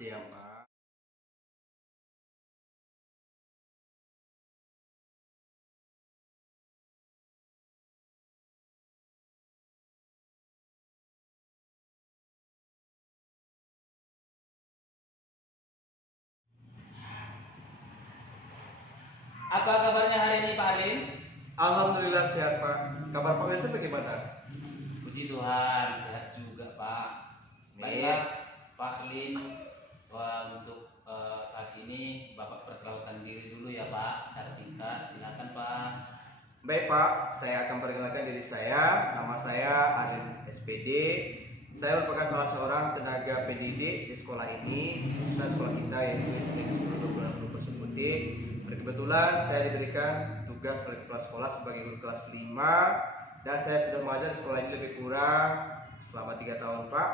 Siap, Pak. Apa kabarnya hari ini Pak Alim? Alhamdulillah sehat, Pak. Kabar Pak Wilson bagaimana? Puji Tuhan, sehat juga Pak. Baiklah Pak Alim, untuk saat ini Bapak perkenalkan diri dulu ya Pak, secara singkat. Silakan Pak. Baik, Pak. Saya akan perkenalkan diri saya. Nama saya Arin SPD. Saya merupakan salah seorang tenaga pendidik di sekolah ini. Sekolah kita yaitu SPD 10 Persut Putih. Kebetulan saya diberikan tugas oleh kepala sekolah sebagai guru kelas 5 dan saya sudah mengajar di sekolah ini lebih kurang selama 3 tahun, Pak.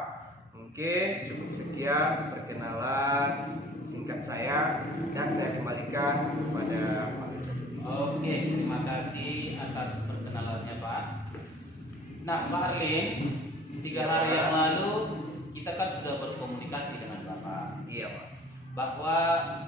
Mungkin cukup sekian perkenalan singkat saya dan saya kembalikan kepada Pak. Oke, terima kasih atas perkenalannya Pak. Nah Pak Alim, 3 hari yang lalu kita kan sudah berkomunikasi dengan Bapak. Iya, Pak. Bahwa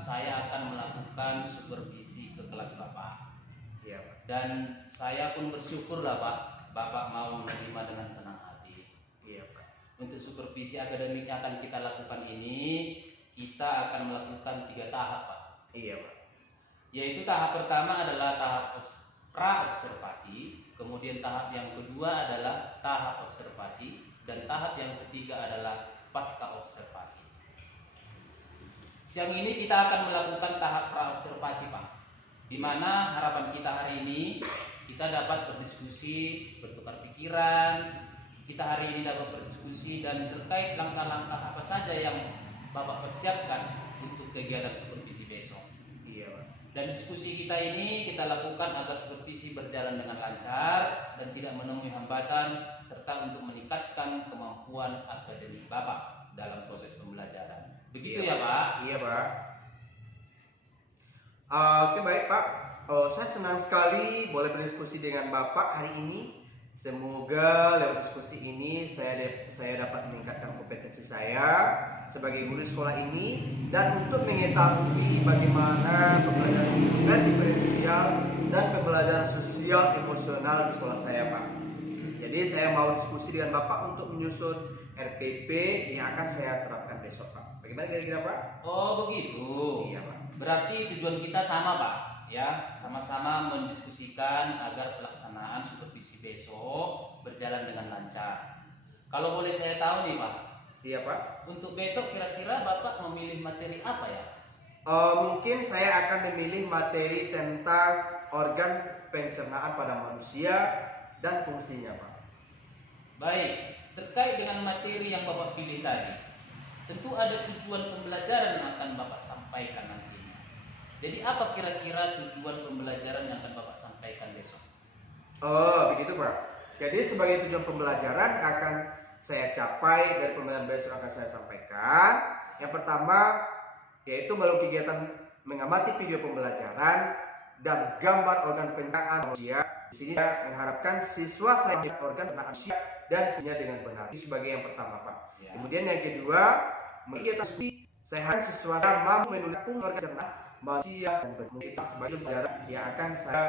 saya akan melakukan supervisi ke kelas Bapak. Iya, Pak. Dan saya pun bersyukur lah Pak, Bapak mau menerima dengan senang hati. Iya, Pak. Untuk supervisi akademik yang akan kita lakukan ini, kita akan melakukan 3 tahap Pak. Iya, Pak. Yaitu tahap pertama adalah tahap pra-observasi, kemudian tahap yang kedua adalah tahap observasi, dan tahap yang ketiga adalah pasca observasi. Siang ini kita akan melakukan tahap pra-observasi Pak, di mana harapan kita hari ini kita dapat berdiskusi, bertukar pikiran, kita hari ini dapat berdiskusi dan terkait langkah-langkah apa saja yang Bapak persiapkan untuk kegiatan supervisi besok. Iya, Pak. Dan diskusi kita ini kita lakukan agar supervisi berjalan dengan lancar dan tidak menemui hambatan serta untuk meningkatkan kemampuan akademik Bapak dalam proses pembelajaran. Begitu ya Pak? Iya, Pak. Oke, baik, Pak. Saya senang sekali boleh berdiskusi dengan Bapak hari ini. Semoga lewat diskusi ini saya dapat meningkatkan kompetensi saya sebagai guru di sekolah ini dan untuk mengetahui bagaimana pembelajaran dan diferensial dan pembelajaran sosial emosional di sekolah saya, Pak. Jadi saya mau diskusi dengan Bapak untuk menyusun RPP yang akan saya terapkan besok, Pak. Bagaimana kira-kira, Pak? Oh begitu. Iya, Pak. Berarti tujuan kita sama Pak, ya, sama-sama mendiskusikan agar pelaksanaan supervisi besok berjalan dengan lancar. Kalau boleh saya tahu nih Pak, Iya, Pak. untuk besok kira-kira Bapak memilih materi apa ya? Mungkin saya akan memilih materi tentang organ pencernaan pada manusia dan fungsinya, Pak. Baik, terkait dengan materi yang Bapak pilih tadi, tentu ada tujuan pembelajaran yang akan Bapak sampaikan nantinya. Jadi apa kira-kira tujuan pembelajaran yang akan Bapak sampaikan besok? Oh, begitu, Pak. Jadi sebagai tujuan pembelajaran akan saya capai dan pembelajaran besok akan saya sampaikan. Yang pertama yaitu melalui kegiatan mengamati video pembelajaran dan gambar organ pencernaan manusia. Di sini saya mengharapkan siswa saya melihat organ pencernaan manusia dan punya dengan benar. Itu sebagai yang pertama, Pak. Ya. Kemudian yang kedua, kegiatan saya harap siswa saya mampu menulis organ pencernaan manusia dan berkomunikasi sebagai pelajaran yang akan saya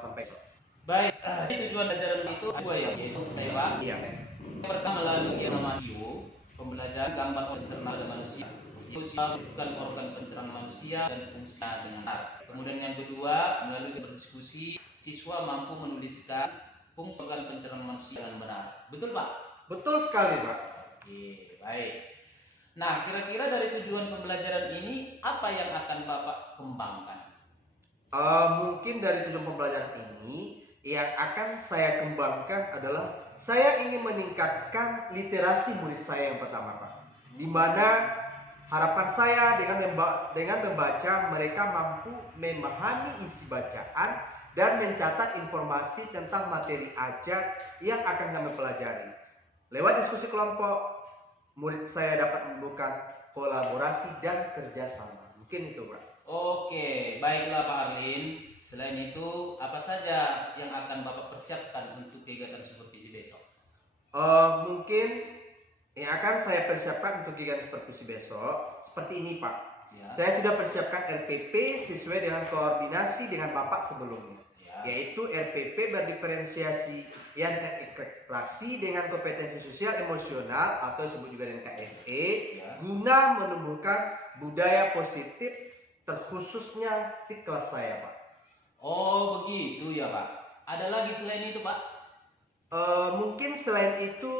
sampaikan. Baik, jadi tujuan pembelajaran itu dua ya, yaitu Pak. Iya. Yang pertama melalui yang nama video pembelajaran gambar pencernaan pada manusia. Itu bukan organ pencernaan manusia dan fungsinya dengan benar. Kemudian yang kedua melalui berdiskusi siswa mampu menuliskan fungsi organ pencernaan manusia dengan benar. Betul Pak? Betul sekali, Pak. Oke, baik. Nah, kira-kira dari tujuan pembelajaran ini apa yang akan Bapak kembangkan? Mungkin dari tujuan pembelajaran ini yang akan saya kembangkan adalah saya ingin meningkatkan literasi murid saya yang pertama, Pak. Di mana harapan saya dengan membaca mereka mampu memahami isi bacaan dan mencatat informasi tentang materi ajar yang akan kami pelajari. Lewat diskusi kelompok, murid saya dapat menemukan kolaborasi dan kerjasama. Mungkin itu, Pak. Oke, baiklah Pak Arlin. Selain itu, apa saja yang akan Bapak persiapkan untuk kegiatan supervisi besok? Mungkin yang akan saya persiapkan untuk giganis perkusi besok seperti ini Pak. Ya. Saya sudah persiapkan RPP sesuai dengan koordinasi dengan Bapak sebelumnya, Ya. yaitu RPP berdiferensiasi yang terintegrasi dengan kompetensi sosial emosional atau disebut juga dengan KSE, Ya. guna menumbuhkan budaya positif terkhususnya di kelas saya Pak. Oh begitu ya Pak. Ada lagi selain itu Pak? Mungkin selain itu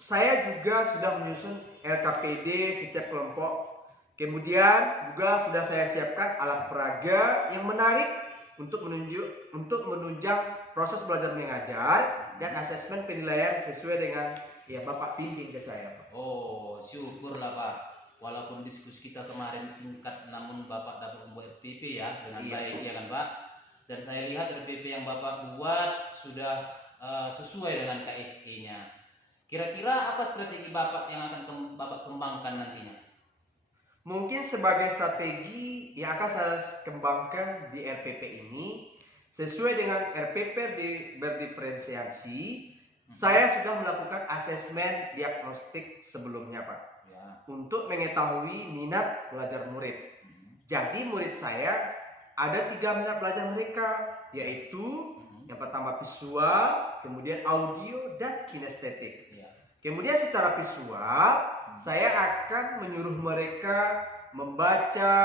saya juga sudah menyusun LKPD setiap kelompok. Kemudian juga sudah saya siapkan alat peraga yang menarik untuk menunjang proses belajar mengajar dan asesmen penilaian sesuai dengan yang Bapak bimbing ke saya Pak. Oh syukurlah Pak. Walaupun diskusi kita kemarin singkat, namun Bapak dapat membuat RPP ya dengan baik ya kan Pak. Dan saya lihat RPP yang Bapak buat sudah sesuai dengan KSE-nya. Kira-kira apa strategi Bapak yang akan Bapak kembangkan nantinya? Mungkin sebagai strategi yang akan saya kembangkan di RPP ini, sesuai dengan RPP berdiferensiasi, saya sudah melakukan asesmen diagnostik sebelumnya Pak, Ya. untuk mengetahui minat belajar murid. Jadi murid saya ada 3 minat belajar mereka, yaitu yang pertama visual, kemudian audio, dan kinestetik. Ya. Kemudian secara visual, saya akan menyuruh mereka membaca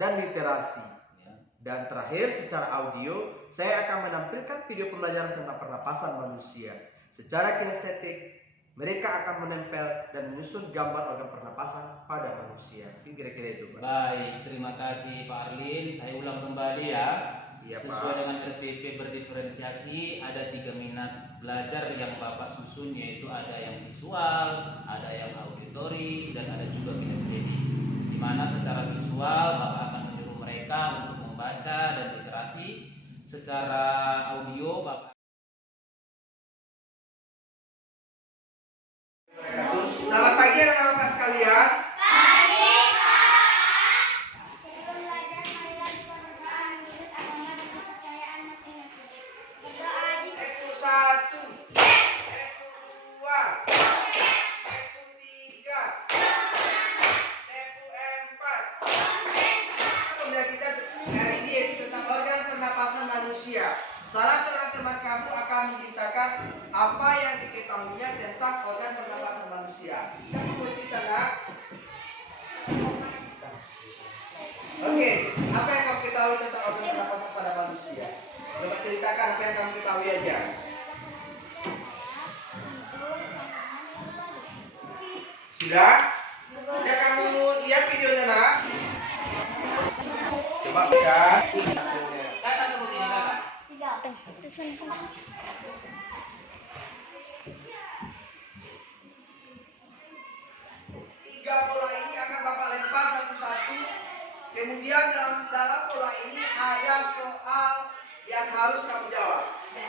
dan literasi. Ya. Dan terakhir secara audio, saya akan menampilkan video pembelajaran tentang pernapasan manusia. Secara kinestetik, mereka akan menempel dan menyusun gambar organ pernapasan pada manusia. Kira-kira itu Pak. Baik, terima kasih Pak Arlin. Saya ulang kembali ya. Iya, Sesuai Pak. dengan RPP berdiferensiasi, ada 3 minat belajar yang Bapak susun, yaitu ada yang visual, ada yang auditori, dan ada juga kinestetik. Di mana secara visual Bapak akan menyuruh mereka untuk membaca dan literasi. Secara audio Bapak Selamat pagi anak-anak sekalian. Ekul 1, Ekul 2, Ekul 3, Ekul 4. Pembelajaran kita hari ini yaitu tentang organ pernapasan manusia. Salah seorang teman kamu akan menceritakan apa yang diketahuinya tentang organ pernapasan manusia. Siapa mau cerita nggak? Oke, apa yang kamu ketahui tentang organ pernapasan pada manusia? Coba ceritakan apa yang kamu ketahui aja. Sudah? Sudah kamu lihat videonya nak? Coba lihat hasilnya. datang ke sini Kakak. Tiga bola ini akan Bapak lempar satu-satu. Kemudian dalam bola ini ada soal yang harus kamu jawab.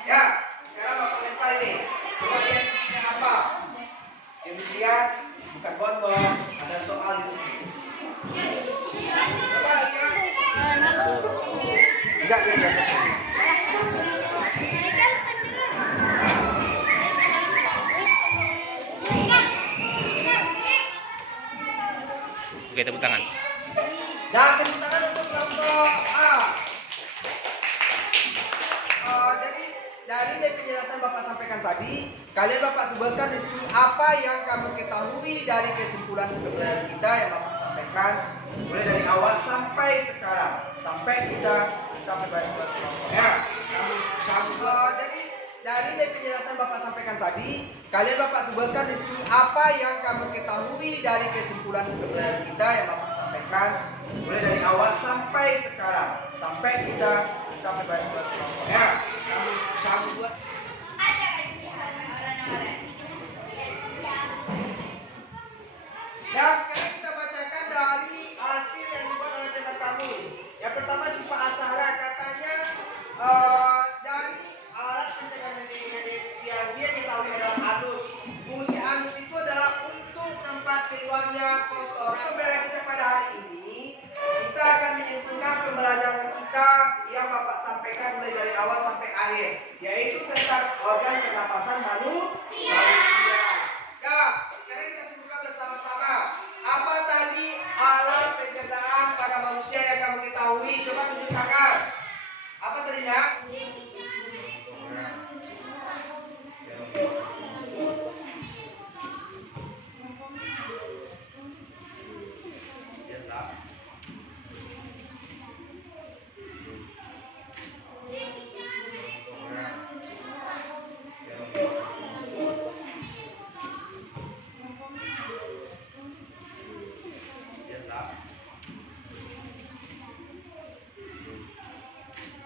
Ya, sekarang Bapak lempar ini. Coba lihat isinya apa. Kemudian bukan bonbon, ada soal di sini. Coba lihat. Enggak, enggak. Oke, tepuk tangan. Dan tepuk tangan untuk kelompok A. Dari penjelasan Bapak sampaikan tadi, kalian Bapak tugaskan di sini apa yang kamu ketahui dari kesimpulan pembelajaran kita yang Bapak sampaikan, mulai dari awal sampai sekarang, sampai kita membahas kelompok. Ya, dari penjelasan Bapak sampaikan tadi, kalian Bapak tugaskan di sini apa yang kamu ketahui dari kesimpulan pembelajaran kita yang Bapak sampaikan, mulai dari awal sampai sekarang, sampai kita membahas kelompok. Ya, kamu buat. Ya, sekarang kita bacakan dari hasil yang dibuat oleh teman kamu. Yang pertama si Pak Asara katanya dari alat pencegahan yang dia ketahui adalah anus. Fungsi anus itu adalah untuk tempat keluarnya kotoran. Pembelajaran kita pada hari ini, kita akan menyimpulkan pembelajaran kita yang Bapak sampaikan mulai dari awal sampai akhir, yaitu tentang organ pernapasan manusia. Ya, sekarang kita ya.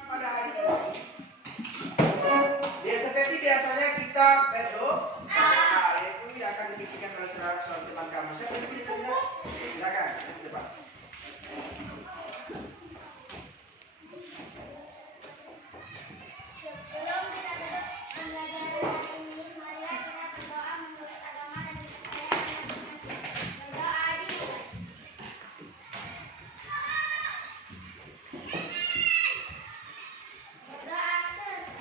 Pada hari ini, seperti biasanya kita yaitu akan dibimbingkan oleh seorang teman kamu. Siapa yang pilih tadi? Silakan, ke depan. Sebelum kita tutup pembelajaran hari ini, marilah kita berdoa menurut agama dan kepercayaan masing-masing. Berdoa dimulai. Berdoa selesai.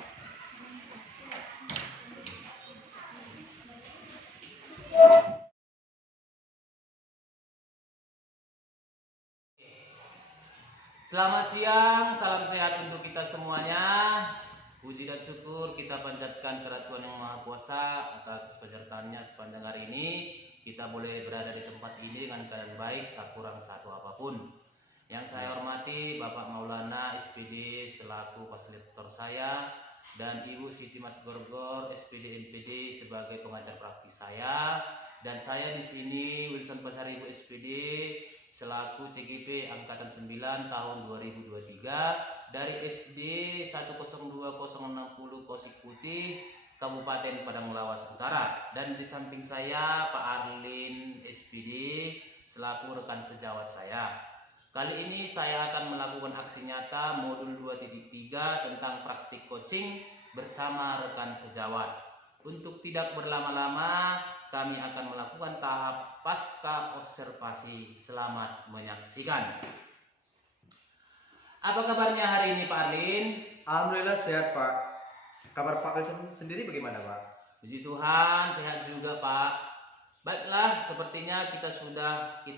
Selamat siang, salam sehat untuk kita semuanya. Puji dan syukur kita panjatkan kepada Tuhan Yang Maha Kuasa atas penyertaannya sepanjang hari ini. Kita boleh berada di tempat ini dengan keadaan baik, tak kurang satu apapun. Yang saya hormati Bapak Maulana SPD selaku fasilitator saya, dan Ibu Siti Mas Gorgor SPD NPD sebagai pengajar praktis saya, dan saya di sini Wilson Pasaribu SPD selaku CGP Angkatan 9 tahun 2023 dari SD 102060 Kosik Putih, Kabupaten Padang Lawas Utara. Dan di samping saya Pak Arlin SPD selaku rekan sejawat saya. Kali ini saya akan melakukan aksi nyata modul 2.3 tentang praktik coaching bersama rekan sejawat. Untuk tidak berlama-lama, kami akan melakukan tahap pasca observasi. Selamat menyaksikan. Apa kabarnya hari ini Pak Arlin? Alhamdulillah sehat Pak. Kabar Pak Wilson sendiri bagaimana Pak? Puji Tuhan sehat juga Pak. Baiklah, sepertinya kita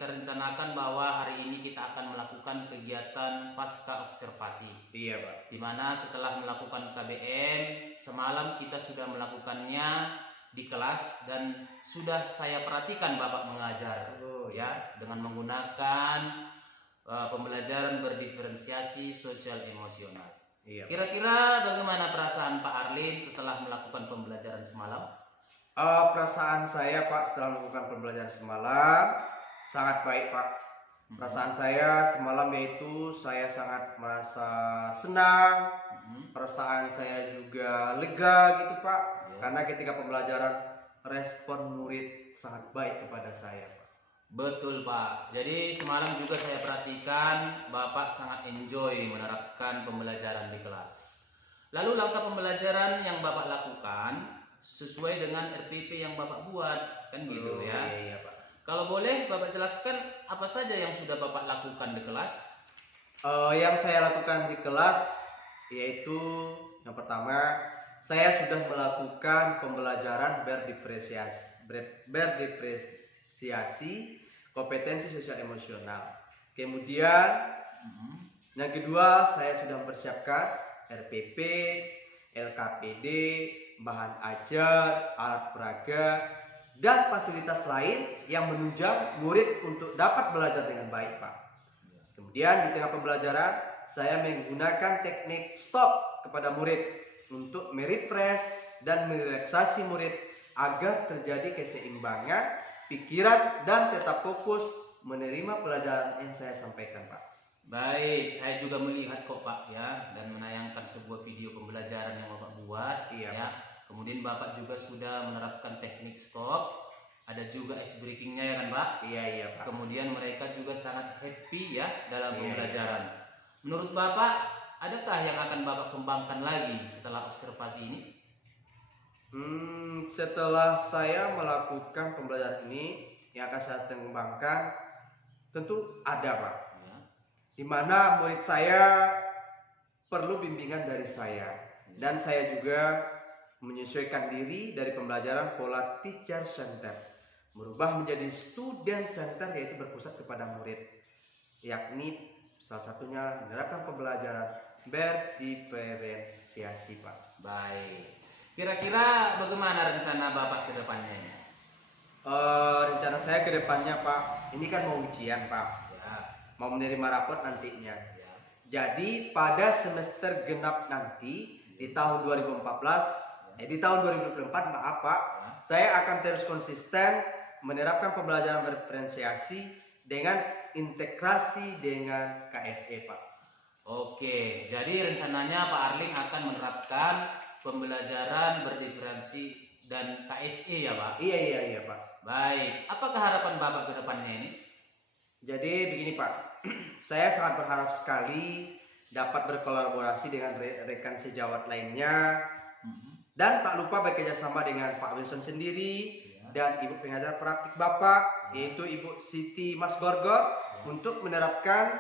rencanakan bahwa hari ini kita akan melakukan kegiatan pasca observasi. Iya Pak. Dimana setelah melakukan KBM, semalam kita sudah melakukannya di kelas dan sudah saya perhatikan Bapak mengajar, ya, dengan menggunakan pembelajaran berdiferensiasi sosial emosional. Iya. Kira-kira bagaimana perasaan Pak Arlin setelah melakukan pembelajaran semalam? Perasaan saya Pak setelah melakukan pembelajaran semalam sangat baik Pak. Perasaan saya semalam yaitu saya sangat merasa senang. Perasaan saya juga lega gitu Pak. Ya. Karena ketika pembelajaran respon murid sangat baik kepada saya Pak. Betul Pak. Jadi semalam juga saya perhatikan Bapak sangat enjoy menerapkan pembelajaran di kelas. Lalu langkah pembelajaran yang Bapak lakukan sesuai dengan RPP yang Bapak buat, kan gitu ya. Iya Pak. Kalau boleh Bapak jelaskan apa saja yang sudah Bapak lakukan di kelas? Yang saya lakukan di kelas yaitu yang pertama, saya sudah melakukan pembelajaran berdiferensiasi kompetensi sosial emosional. Kemudian yang kedua, saya sudah mempersiapkan RPP, LKPD, bahan ajar, alat peraga, dan fasilitas lain yang menunjang murid untuk dapat belajar dengan baik Pak. Kemudian di tengah pembelajaran, saya menggunakan teknik stop kepada murid untuk merefresh dan merelaksasi murid agar terjadi keseimbangan pikiran dan tetap fokus menerima pelajaran yang saya sampaikan Pak. Baik, saya juga melihat kok Pak ya, dan menayangkan sebuah video pembelajaran yang Bapak buat. Iya, ya. Kemudian Bapak juga sudah menerapkan teknik stop, ada juga ice breakingnya ya kan Pak? Iya Pak. Kemudian mereka juga sangat happy ya dalam Iya. pembelajaran. Menurut Bapak, adakah yang akan Bapak kembangkan lagi setelah observasi ini? Setelah saya melakukan pembelajaran ini, yang akan saya kembangkan tentu ada Pak. Ya. Di mana murid saya perlu bimbingan dari saya, dan saya juga menyesuaikan diri dari pembelajaran pola teacher center, merubah menjadi student center, yaitu berpusat kepada murid, yakni salah satunya menerapkan pembelajaran berdiferensiasi, Pak. Baik. Kira-kira bagaimana rencana Bapak ke depannya ini? Rencana saya ke depannya, Pak, ini kan mau ujian, Pak. Ya, Mau menerima rapot nantinya. ya. Jadi pada semester genap nanti di tahun 2014, di tahun 2024, maaf Pak, Ya. saya akan terus konsisten menerapkan pembelajaran berdiferensiasi dengan integrasi dengan KSE, Pak. Oke, jadi rencananya Pak Arling akan menerapkan pembelajaran berdiferensi dan KSE ya Pak? Iya Pak. Baik, apakah harapan Bapak ke depannya ini? Jadi begini Pak, saya sangat berharap sekali dapat berkolaborasi dengan rekan sejawat lainnya dan tak lupa bekerja sama dengan Pak Wilson sendiri Ya. dan Ibu pengajar praktik Bapak, yaitu Ibu Siti Mas Gorgor, untuk menerapkan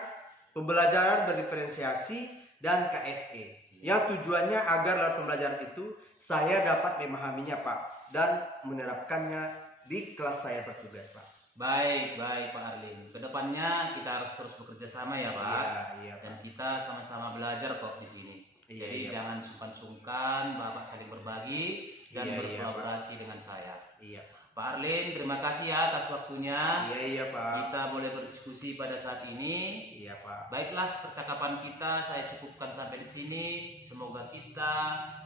pembelajaran berdiferensiasi dan KSE. Yang tujuannya agar lewat pembelajaran itu saya dapat memahaminya Pak dan menerapkannya di kelas saya bertugas Pak. Baik, baik Pak Arling. Kedepannya kita harus terus bekerja sama ya Pak. Iya Dan Pak. kita sama-sama belajar kok di sini. Iya, Jadi iya. jangan sungkan-sungkan, Bapak saling berbagi dan Iya, iya, berkolaborasi dengan saya. Iya Pak. Pak Arling, terima kasih ya atas waktunya. Iya Pak. Kita boleh berdiskusi pada saat ini. Iya Pak. Baiklah, percakapan kita saya cukupkan sampai di sini. Semoga kita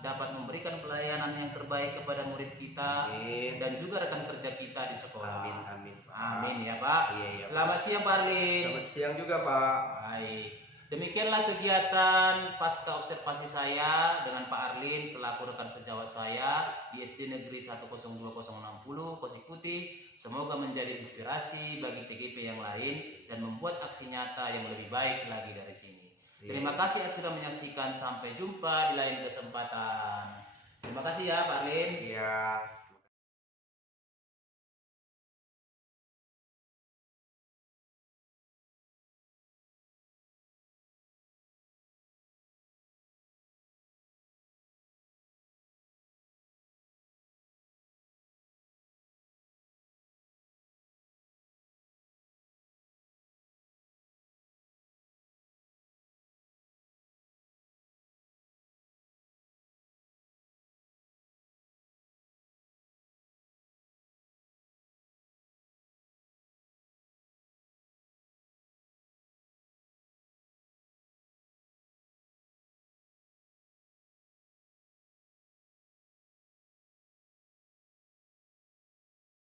dapat memberikan pelayanan yang terbaik kepada murid kita Amin. dan juga rekan kerja kita di sekolah. Amin Pak. Amin ya Pak. Iya, iya, Selamat siang Pak Arling. Selamat siang juga Pak. Baik. Demikianlah kegiatan pasca observasi saya dengan Pak Arlin selaku rekan sejawat saya di SD Negeri 102060 Kosikuti. Semoga menjadi inspirasi bagi CGP yang lain dan membuat aksi nyata yang lebih baik lagi dari sini. Terima kasih yang sudah menyaksikan. Sampai jumpa di lain kesempatan. Terima kasih ya Pak Arlin. Iya.